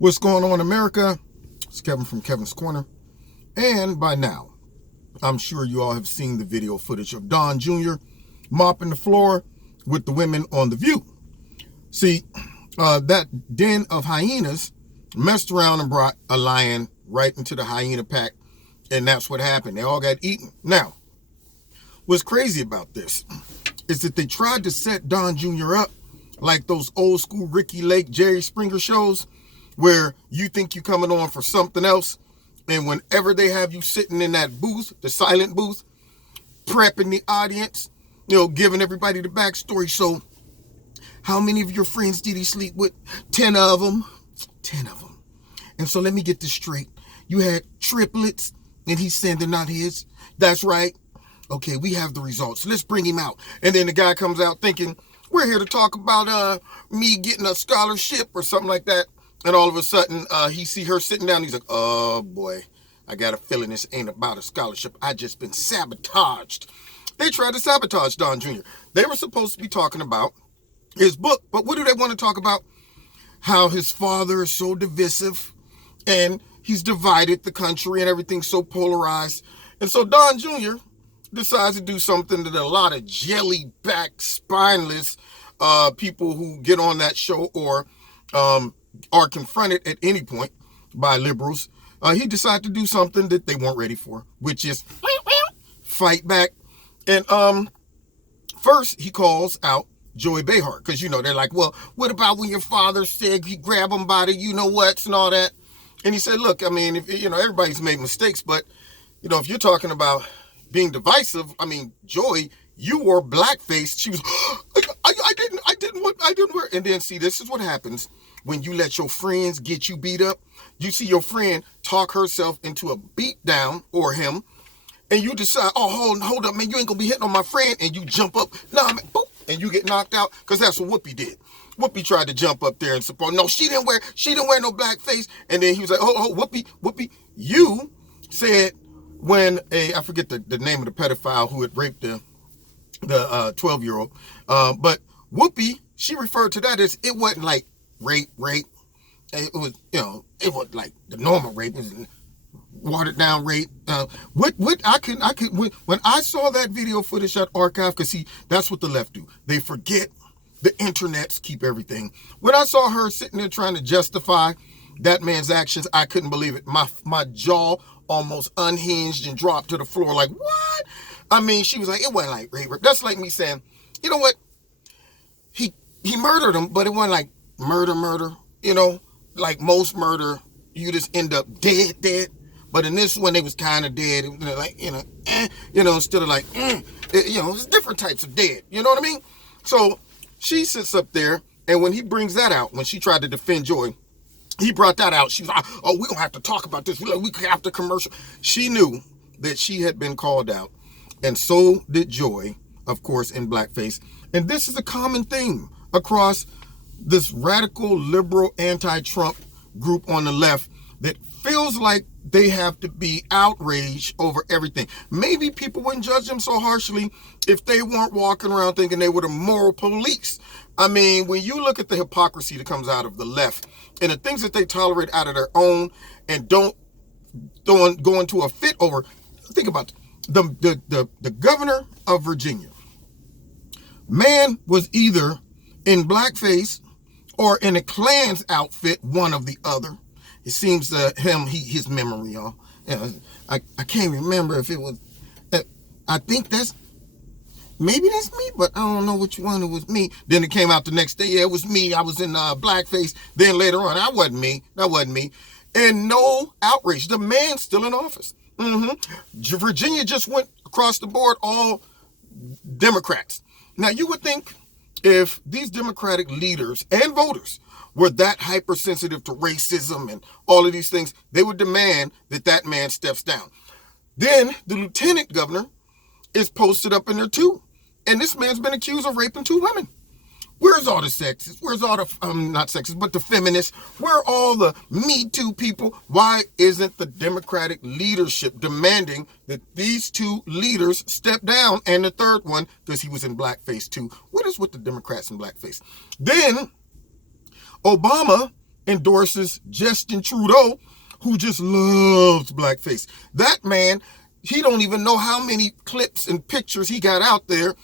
What's going on, America? It's Kevin from Kevin's Corner. And by now, I'm sure you all have seen the video footage of Don Jr. mopping the floor with the women on The View. See, that den of hyenas messed around and brought a lion right into the hyena pack, and that's what happened. They all got eaten. Now, what's crazy about this is that they tried to set Don Jr. up like those old school Ricky Lake, Jerry Springer shows, where you think you're coming on for something else, and whenever they have you sitting in that booth, the silent booth, prepping the audience, giving everybody the backstory. So, how many of your friends did he sleep with? 10 of them. 10 of them. And so let me get this straight. You had triplets, and he's saying they're not his. That's right. Okay, we have the results. Let's bring him out. And then the guy comes out thinking, we're here to talk about me getting a scholarship or something like that. And all of a sudden, he see her sitting down. He's like, oh, boy, I got a feeling this ain't about a scholarship. I just been sabotaged. They tried to sabotage Don Jr. They were supposed to be talking about his book. But what do they want to talk about? How his father is so divisive and he's divided the country and everything's so polarized. And so Don Jr. decides to do something that a lot of jelly-backed, spineless people who get on that show or are confronted at any point by liberals. He decided to do something that they weren't ready for, which is fight back. And first, he calls out Joy Behar, because, they're like, well, what about when your father said he grabbed him by the you-know-whats and all that? And he said, look, I mean, if, everybody's made mistakes, but, if you're talking about being divisive, I mean, Joy, you wore blackface. She was, I didn't wear. And then, see, this is what happens when you let your friends get you beat up. You see your friend talk herself into a beat down, or him, and you decide, oh, hold up, man, you ain't gonna be hitting on my friend, and you jump up, nah, man, boop, and you get knocked out, because that's what Whoopi did. Whoopi tried to jump up there and support. No, she didn't wear no blackface. And then he was like, oh, Whoopi, you said when I forget the name of the pedophile who had raped the 12-year-old, but Whoopi, she referred to that as, it wasn't like rape. It was, it was like the normal rape. It was watered down rape. When I saw that video footage at archive, because see, that's what the left do. They forget the internets keep everything. When I saw her sitting there trying to justify that man's actions, I couldn't believe it. My jaw almost unhinged and dropped to the floor. Like, what? I mean, she was like, it wasn't like rape. That's like me saying, you know what? He murdered him, but it wasn't like murder. Like most murder, you just end up dead. But in this one, they was kind of dead. It was like, instead of like, it's different types of dead. You know what I mean? So she sits up there, and when he brings that out, when she tried to defend Joy, he brought that out. She was like, oh, we're going to have to talk about this. We could have the commercial. She knew that she had been called out, and so did Joy, of course, in blackface. And this is a common theme across this radical, liberal, anti-Trump group on the left that feels like they have to be outraged over everything. Maybe people wouldn't judge them so harshly if they weren't walking around thinking they were the moral police. I mean, when you look at the hypocrisy that comes out of the left and the things that they tolerate out of their own and don't go into a fit over, think about the governor of Virginia. Man was either in blackface or in a Klan's outfit, one of the other. It seems to him, his memory, y'all. I can't remember if it was, I think maybe that's me, but I don't know which one it was me. Then it came out the next day, yeah, it was me. I was in blackface. Then later on, that wasn't me. And no outrage. The man's still in office. Virginia just went across the board, all Democrats. Now, you would think if these Democratic leaders and voters were that hypersensitive to racism and all of these things, they would demand that man steps down. Then the lieutenant governor is posted up in there too. And this man's been accused of raping 2 women. Where's all the sexists? Where's all the, not sexists, but the feminists? Where are all the Me Too people? Why isn't the Democratic leadership demanding that these 2 leaders step down? And the third one, because he was in blackface too. What is with the Democrats in blackface? Then Obama endorses Justin Trudeau, who just loves blackface. That man, he don't even know how many clips and pictures he got out there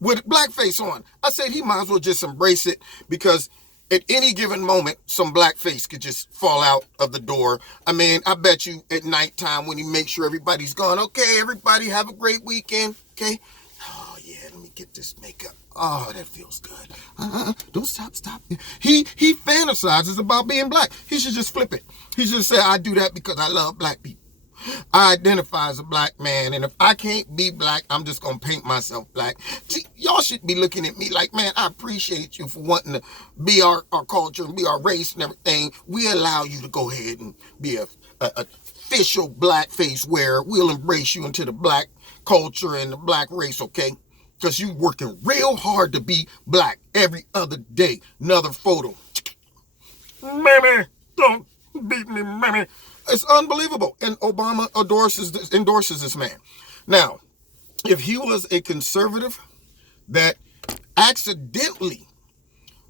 with blackface on. I said he might as well just embrace it, because at any given moment, some blackface could just fall out of the door. I mean, I bet you at nighttime when he makes sure everybody's gone, okay, everybody have a great weekend, okay? Oh, yeah, let me get this makeup. Oh, that feels good. Don't stop. He fantasizes about being black. He should just flip it. He should say, I do that because I love black people. I identify as a black man, and if I can't be black, I'm just going to paint myself black. See, y'all should be looking at me like, man, I appreciate you for wanting to be our culture and be our race and everything. We allow you to go ahead and be a official blackface wearer. We'll embrace you into the black culture and the black race, okay? Because you working real hard to be black every other day. Another photo. Mammy, don't beat me, mammy. It's unbelievable. And Obama endorses this man. Now, if he was a conservative that accidentally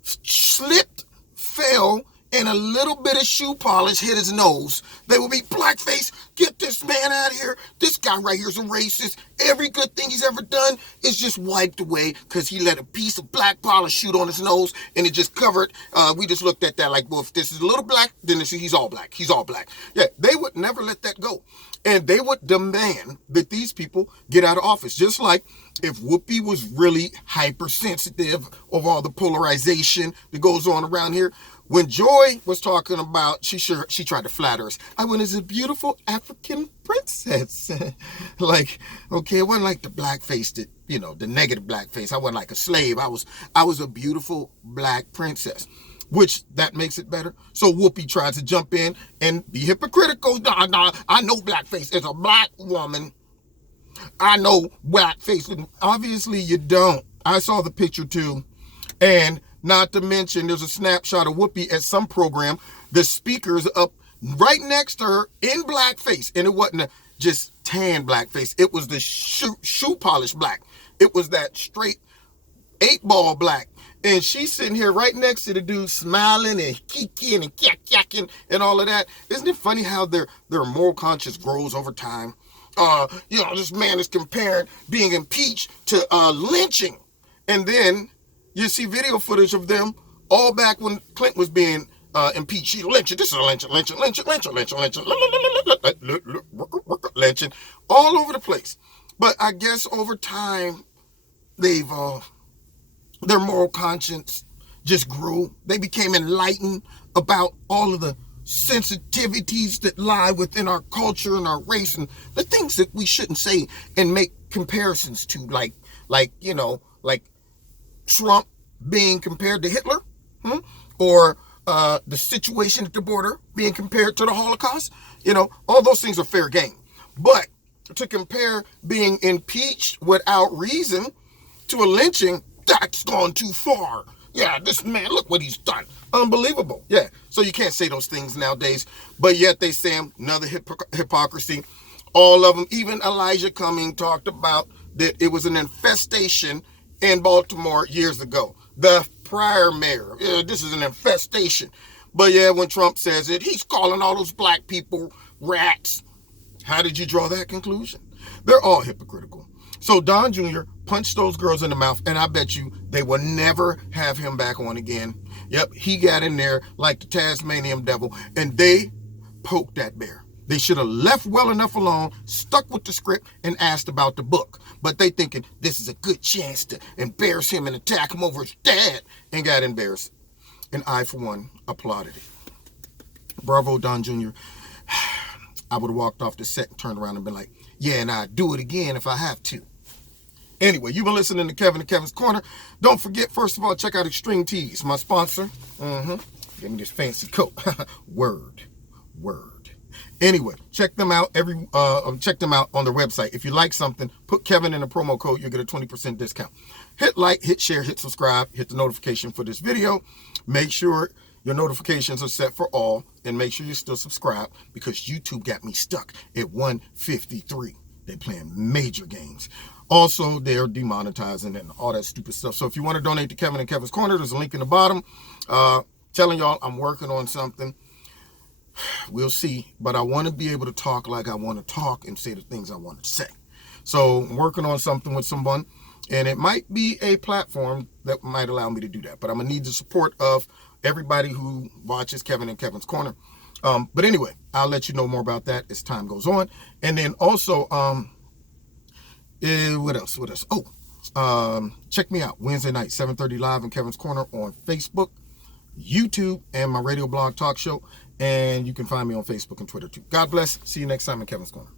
slipped, fell, and a little bit of shoe polish hit his nose, they would be blackface. Get this man out of here. This guy right here is a racist. Every good thing he's ever done is just wiped away because he let a piece of black polish shoot on his nose and it just covered. We just looked at that like, well, if this is a little black, then he's all black. He's all black. Yeah, they would never let that go. And they would demand that these people get out of office. Just like if Whoopi was really hypersensitive of all the polarization that goes on around here. When Joy was talking about, she tried to flatter us. I went as a beautiful African princess. Like, okay, it wasn't like the blackface that, the negative blackface. I wasn't like a slave. I was a beautiful black princess, which that makes it better. So Whoopi tries to jump in and be hypocritical. Nah, I know blackface. As a black woman, I know blackface. And obviously you don't. I saw the picture too. And not to mention, there's a snapshot of Whoopi at some program. The speaker's up right next to her in blackface. And it wasn't just tan blackface. It was the shoe polish black. It was that straight 8-ball black. And she's sitting here right next to the dude smiling and kikiing and yak-yakking and all of that. Isn't it funny how their moral conscience grows over time? This man is comparing being impeached to lynching. And then you see video footage of them all back when Clinton was being impeached. She's lynching. This is a lynching. Lynching all over the place. But I guess over time, they've their moral conscience just grew. They became enlightened about all of the sensitivities that lie within our culture and our race and the things that we shouldn't say and make comparisons to, like Trump being compared to Hitler, or the situation at the border being compared to the Holocaust. All those things are fair game. But to compare being impeached without reason to a lynching, that's gone too far. Yeah, this man, look what he's done. Unbelievable. Yeah, so you can't say those things nowadays. But yet they say another hypocrisy. All of them, even Elijah Cumming talked about that it was an infestation in Baltimore years ago. The prior mayor, this is an infestation. But yeah, when Trump says it, he's calling all those black people rats. How did you draw that conclusion? They're all hypocritical. So Don Jr. punched those girls in the mouth, and I bet you they will never have him back on again. Yep, he got in there like the Tasmanian devil, and they poked that bear. They should have left well enough alone, stuck with the script, and asked about the book. But they thinking this is a good chance to embarrass him and attack him over his dad, and got embarrassed. And I, for one, applauded it. Bravo, Don Jr. I would have walked off the set and turned around and been like, yeah, and I'd do it again if I have to. Anyway, you've been listening to Kevin and Kevin's Corner. Don't forget, first of all, check out Extreme Tees, my sponsor. Give me this fancy coat. Word. Anyway, check them out check them out on their website. If you like something, put Kevin in the promo code, you'll get a 20% discount. Hit like, hit share, hit subscribe, hit the notification for this video. Make sure your notifications are set for all, and make sure you're still subscribed, because YouTube got me stuck at 153. They're playing major games. Also, they're demonetizing and all that stupid stuff. So if you want to donate to Kevin and Kevin's Corner, there's a link in the bottom. Telling y'all I'm working on something. We'll see. But I want to be able to talk like I want to talk and say the things I want to say. So I'm working on something with someone, and it might be a platform that might allow me to do that. But I'm going to need the support of everybody who watches Kevin and Kevin's Corner. But anyway, I'll let you know more about that as time goes on. And then also, what else? Oh, check me out Wednesday night, 7:30 live in Kevin's Corner on Facebook, YouTube, and my radio blog talk show. And you can find me on Facebook and Twitter too. God bless. See you next time in Kevin's Corner.